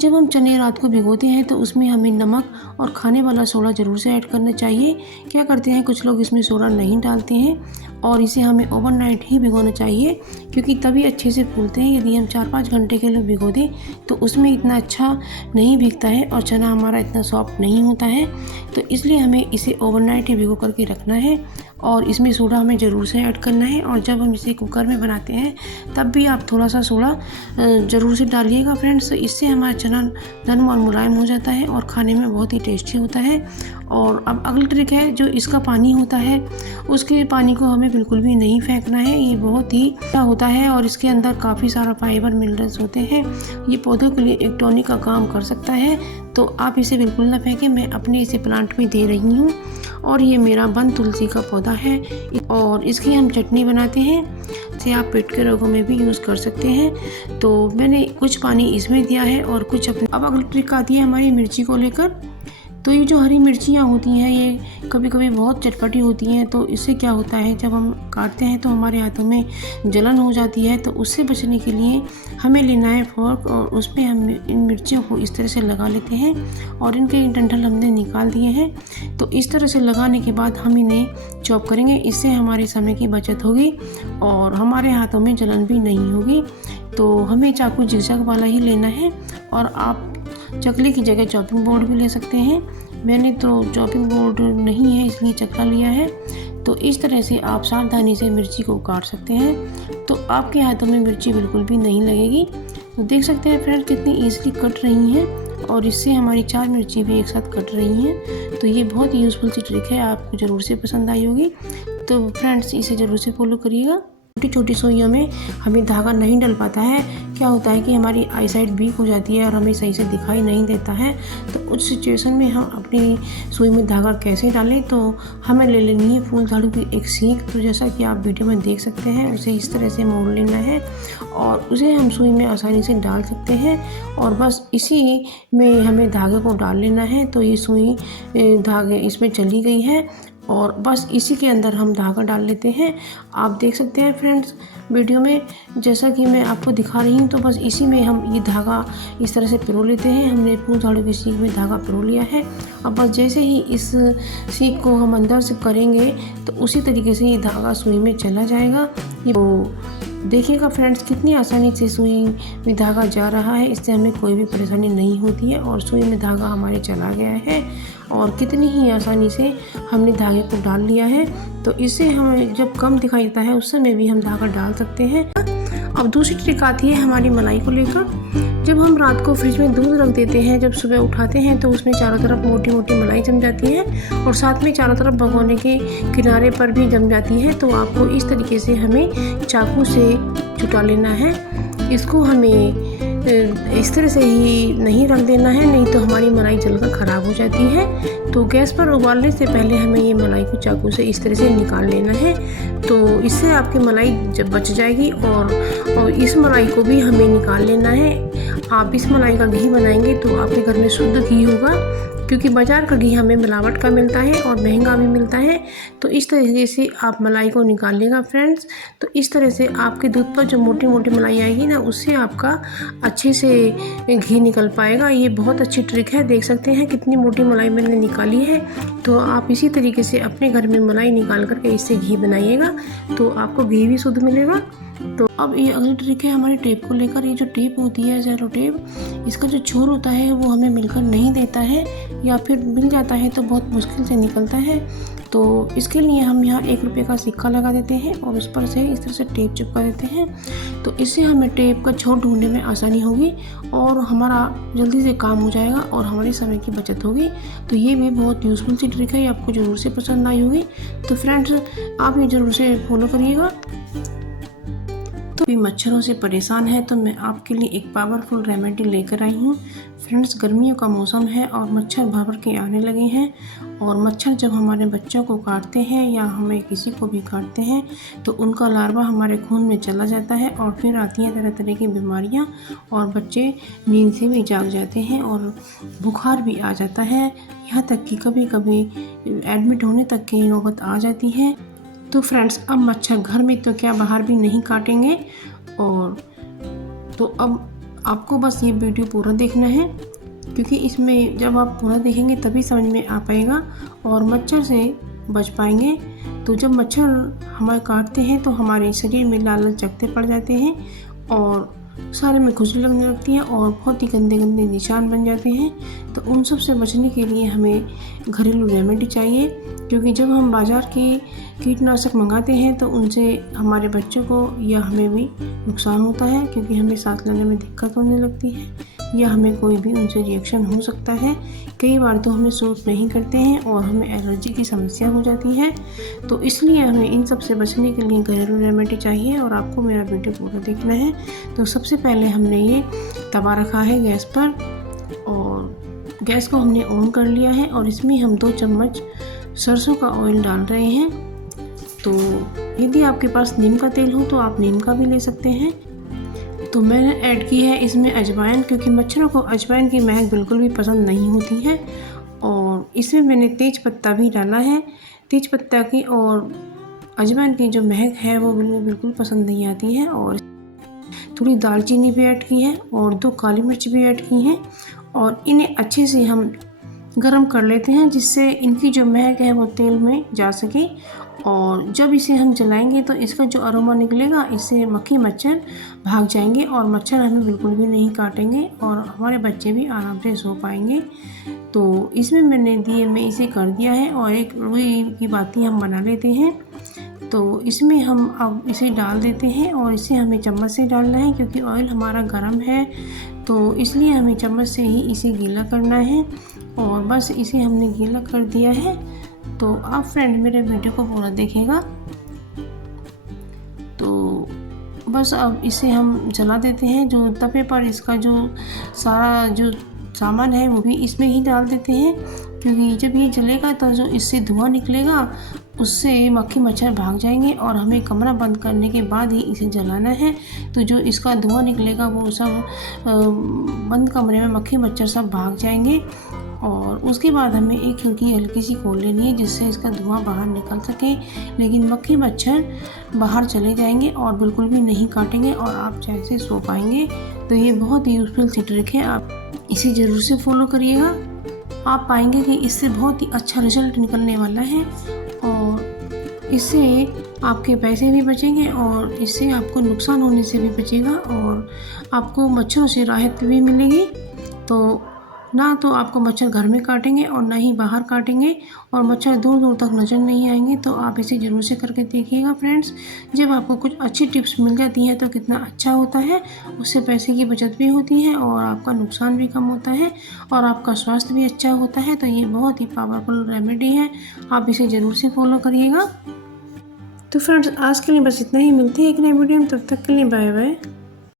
जब हम चने रात को भिगोते हैं तो उसमें हमें नमक और खाने वाला सोडा ज़रूर से ऐड करना चाहिए। क्या करते हैं कुछ लोग इसमें सोडा नहीं डालते हैं और इसे हमें ओवरनाइट ही भिगोना चाहिए, क्योंकि तभी अच्छे से फूलते हैं। यदि हम 4-5 घंटे के लिए भिगो दें तो उसमें इतना अच्छा नहीं भीगता है और चना हमारा इतना सॉफ्ट नहीं होता है। तो इसलिए हमें इसे ओवरनाइट ही भिगो करके रखना है और इसमें सोडा हमें ज़रूर से ऐड करना है। और जब हम इसे कुकर में बनाते हैं तब भी आप थोड़ा सा सोडा ज़रूर से डालिएगा फ्रेंड्स। इससे हमारा चना नरम और मुलायम हो जाता है और खाने में बहुत ही टेस्टी होता है। और अब अगली ट्रिक है, जो इसका पानी होता है उसके पानी को हमें बिल्कुल भी नहीं फेंकना है। ये बहुत ही अच्छा होता है और इसके अंदर काफ़ी सारा फाइबर मिनरल्स होते हैं। ये पौधों के लिए एक टॉनिक का काम कर सकता है, तो आप इसे बिल्कुल ना फेंकें। मैं अपने इसे प्लांट में दे रही हूँ। और ये मेरा बन तुलसी का पौधा है और इसकी हम चटनी बनाते हैं। इसे आप पेट के रोगों में भी यूज़ कर सकते हैं। तो मैंने कुछ पानी इसमें दिया है और कुछ अपने। अब अगली ट्रिक आती है हमारी मिर्ची को लेकर। तो ये जो हरी मिर्चियाँ होती हैं ये कभी कभी बहुत चटपटी होती हैं, तो इससे क्या होता है जब हम काटते हैं तो हमारे हाथों में जलन हो जाती है। तो उससे बचने के लिए हमें लेना है फोर्क और उसमें हम इन मिर्चियों को इस तरह से लगा लेते हैं और इनके डंठल हमने निकाल दिए हैं। तो इस तरह से लगाने के बाद हम इन्हें चॉप करेंगे। इससे हमारे समय की बचत होगी और हमारे हाथों में जलन भी नहीं होगी। तो हमें चाकू जिगजैग वाला ही लेना है और आप चकले की जगह चॉपिंग बोर्ड भी ले सकते हैं। मैंने तो चॉपिंग बोर्ड नहीं है इसलिए चकला लिया है। तो इस तरह से आप सावधानी से मिर्ची को काट सकते हैं, तो आपके हाथों में मिर्ची बिल्कुल भी नहीं लगेगी। तो देख सकते हैं फ्रेंड्स कितनी ईजिली कट रही हैं और इससे हमारी 4 मिर्ची भी एक साथ कट रही हैं। तो ये बहुत ही यूज़फुल सी ट्रिक है, आपको ज़रूर से पसंद आई होगी। तो फ्रेंड्स इसे ज़रूर से फॉलो करिएगा। छोटी छोटी सुइयों में हमें धागा नहीं डल पाता है। क्या होता है कि हमारी आई साइट वीक हो जाती है और हमें सही से दिखाई नहीं देता है। तो उस सिचुएशन में हम अपनी सुई में धागा कैसे डालें, तो हमें ले लेनी है फूल झाड़ू की एक सीख। तो जैसा कि आप वीडियो में देख सकते हैं उसे इस तरह से मोड़ लेना है और उसे हम सुई में आसानी से डाल सकते हैं और बस इसी में हमें धागे को डाल लेना है। तो ये सुई धागे इसमें चली गई है और बस इसी के अंदर हम धागा डाल लेते हैं। आप देख सकते हैं फ्रेंड्स वीडियो में जैसा कि मैं आपको दिखा रही हूँ। तो बस इसी में हम ये धागा इस तरह से पिरो लेते हैं। हमने फूल झाड़ू की सीख में धागा पिरो लिया है। अब बस जैसे ही इस सीख को हम अंदर से करेंगे तो उसी तरीके से ये धागा सुई में चला जाएगा। ये देखिएगा फ्रेंड्स कितनी आसानी से सुई में धागा जा रहा है। इससे हमें कोई भी परेशानी नहीं होती है और सुई में धागा हमारे चला गया है और कितनी ही आसानी से हमने धागे को डाल लिया है। तो इससे हमें जब कम दिखाई देता है उस समय भी हम धागा डाल सकते हैं। अब दूसरी ट्रिक आती है हमारी मलाई को लेकर। जब हम रात को फ्रिज में दूध रख देते हैं, जब सुबह उठाते हैं तो उसमें चारों तरफ मोटी मोटी मलाई जम जाती है और साथ में चारों तरफ भगोने के किनारे पर भी जम जाती है। तो आपको इस तरीके से हमें चाकू से छुटा लेना है। इसको हमें इस तरह से ही नहीं रख देना है, नहीं तो हमारी मलाई जलकर ख़राब हो जाती है। तो गैस पर उबालने से पहले हमें ये मलाई को चाकू से इस तरह से निकाल लेना है। तो इससे आपकी मलाई जब बच जाएगी और इस मलाई को भी हमें निकाल लेना है। आप इस मलाई का घी बनाएंगे तो आपके घर में शुद्ध घी होगा, क्योंकि बाज़ार का घी हमें मिलावट का मिलता है और महंगा भी मिलता है। तो इस तरीके से आप मलाई को निकाल लेगा फ्रेंड्स। तो इस तरह से आपके दूध पर जो मोटी मोटी मलाई आएगी ना, उससे आपका अच्छे से घी निकल पाएगा। ये बहुत अच्छी ट्रिक है। देख सकते हैं कितनी मोटी मलाई मैंने निकाली है। तो आप इसी तरीके से अपने घर में मलाई निकाल करके इससे घी बनाइएगा, तो आपको घी भी शुद्ध मिलेगा। तो अब ये अगली ट्रिक है हमारी टेप को लेकर। ये जो टेप होती है सेलो टेप, इसका जो छोर होता है वो हमें मिलकर नहीं देता है, या फिर मिल जाता है तो बहुत मुश्किल से निकलता है। तो इसके लिए हम यहाँ 1 रुपये का सिक्का लगा देते हैं और उस पर से इस तरह से टेप चिपका देते हैं। तो इससे हमें टेप का छोर ढूंढने में आसानी होगी और हमारा जल्दी से काम हो जाएगा और हमारे समय की बचत होगी। तो ये भी बहुत यूज़फुल सी ट्रिक है, ये आपको ज़रूर से पसंद आई होगी। तो फ्रेंड्स आप ये ज़रूर से फॉलो करिएगा। तो भी मच्छरों से परेशान है तो मैं आपके लिए एक पावरफुल रेमेडी लेकर आई हूँ। फ्रेंड्स गर्मियों का मौसम है और मच्छर भर के आने लगे हैं और मच्छर जब हमारे बच्चों को काटते हैं या हमें किसी को भी काटते हैं तो उनका लार्वा हमारे खून में चला जाता है और फिर आती हैं तरह तरह की बीमारियाँ और बच्चे नींद से भी जाग जाते हैं और बुखार भी आ जाता है। यहाँ तक कि कभी कभी एडमिट होने तक की नौबत आ जाती है। तो फ्रेंड्स अब मच्छर घर में तो क्या बाहर भी नहीं काटेंगे। और तो अब आपको बस ये वीडियो पूरा देखना है, क्योंकि इसमें जब आप पूरा देखेंगे तभी समझ में आ पाएगा और मच्छर से बच पाएंगे। तो जब मच्छर हमारे काटते हैं तो हमारे शरीर में लाल लाल चकत्ते पड़ जाते हैं और सारे में खुजली लगने लगती है और बहुत ही गंदे गंदे निशान बन जाते हैं। तो उन सब से बचने के लिए हमें घरेलू रेमेडी चाहिए, क्योंकि जब हम बाज़ार के कीटनाशक मंगाते हैं तो उनसे हमारे बच्चों को या हमें भी नुकसान होता है, क्योंकि हमें सांस लेने में दिक्कत होने लगती है या हमें कोई भी उनसे रिएक्शन हो सकता है। कई बार तो हमें सूट नहीं करते हैं और हमें एलर्जी की समस्या हो जाती है। तो इसलिए हमें इन सब से बचने के लिए घरेलू रेमेडी चाहिए और आपको मेरा वीडियो पूरा देखना है। तो सबसे पहले हमने ये तवा रखा है गैस पर और गैस को हमने ऑन कर लिया है और इसमें हम 2 चम्मच सरसों का ऑयल डाल रहे हैं। तो यदि आपके पास नीम का तेल हो तो आप नीम का भी ले सकते हैं। तो मैंने ऐड की है इसमें अजवाइन, क्योंकि मच्छरों को अजवाइन की महक बिल्कुल भी पसंद नहीं होती है। और इसमें मैंने तेज पत्ता भी डाला है। तेज पत्ता की और अजवाइन की जो महक है वो बिल्कुल पसंद नहीं आती है। और थोड़ी दालचीनी भी ऐड की है और 2 काली मिर्च भी ऐड की हैं और इन्हें अच्छे से हम गरम कर लेते हैं, जिससे इनकी जो महक है वो तेल में जा सके। और जब इसे हम जलाएंगे तो इसका जो अरोमा निकलेगा, इससे मक्खी मच्छर भाग जाएंगे और मच्छर हमें बिल्कुल भी नहीं काटेंगे और हमारे बच्चे भी आराम से सो पाएंगे। तो इसमें मैंने दिए में इसे कर दिया है और एक रुई की बाती हम बना लेते हैं। तो इसमें हम अब इसे डाल देते हैं और इसे हमें चम्मच से डालना है, क्योंकि ऑयल हमारा गर्म है तो इसलिए हमें चम्मच से ही इसे गीला करना है। और बस इसे हमने गीला कर दिया है। तो आप फ्रेंड मेरे वीडियो को पूरा देखिएगा। तो बस अब इसे हम जला देते हैं। जो तवे पर इसका जो सारा जो सामान है वो भी इसमें ही डाल देते हैं, क्योंकि जब ये जलेगा तो जो इससे धुआं निकलेगा उससे मक्खी मच्छर भाग जाएंगे और हमें कमरा बंद करने के बाद ही इसे जलाना है। तो जो इसका धुआं निकलेगा वो सब बंद कमरे में मक्खी मच्छर सब भाग जाएंगे। और उसके बाद हमें एक खिड़की हल्की सी खोल लेनी है, जिससे इसका धुआं बाहर निकल सके, लेकिन मक्खी मच्छर बाहर चले जाएंगे और बिल्कुल भी नहीं काटेंगे और आप चाहे से सो पाएंगे। तो ये बहुत ही यूज़फुल सी ट्रिक है, आप इसे ज़रूर से फॉलो करिएगा। आप पाएंगे कि इससे बहुत ही अच्छा रिजल्ट निकलने वाला है और इससे आपके पैसे भी बचेंगे और इससे आपको नुकसान होने से भी बचेगा और आपको मच्छरों से राहत भी मिलेगी। तो ना तो आपको मच्छर घर में काटेंगे और ना ही बाहर काटेंगे और मच्छर दूर दूर तक नज़र नहीं आएंगे। तो आप इसे ज़रूर से करके देखिएगा फ्रेंड्स। जब आपको कुछ अच्छी टिप्स मिल जाती हैं तो कितना अच्छा होता है, उससे पैसे की बचत भी होती है और आपका नुकसान भी कम होता है और आपका स्वास्थ्य भी अच्छा होता है। तो ये बहुत ही पावरफुल रेमेडी है, आप इसे ज़रूर से फॉलो करिएगा। तो फ्रेंड्स आज के लिए बस इतना ही, मिलते हैं एक नए वीडियो में, तब तक के लिए बाय बाय।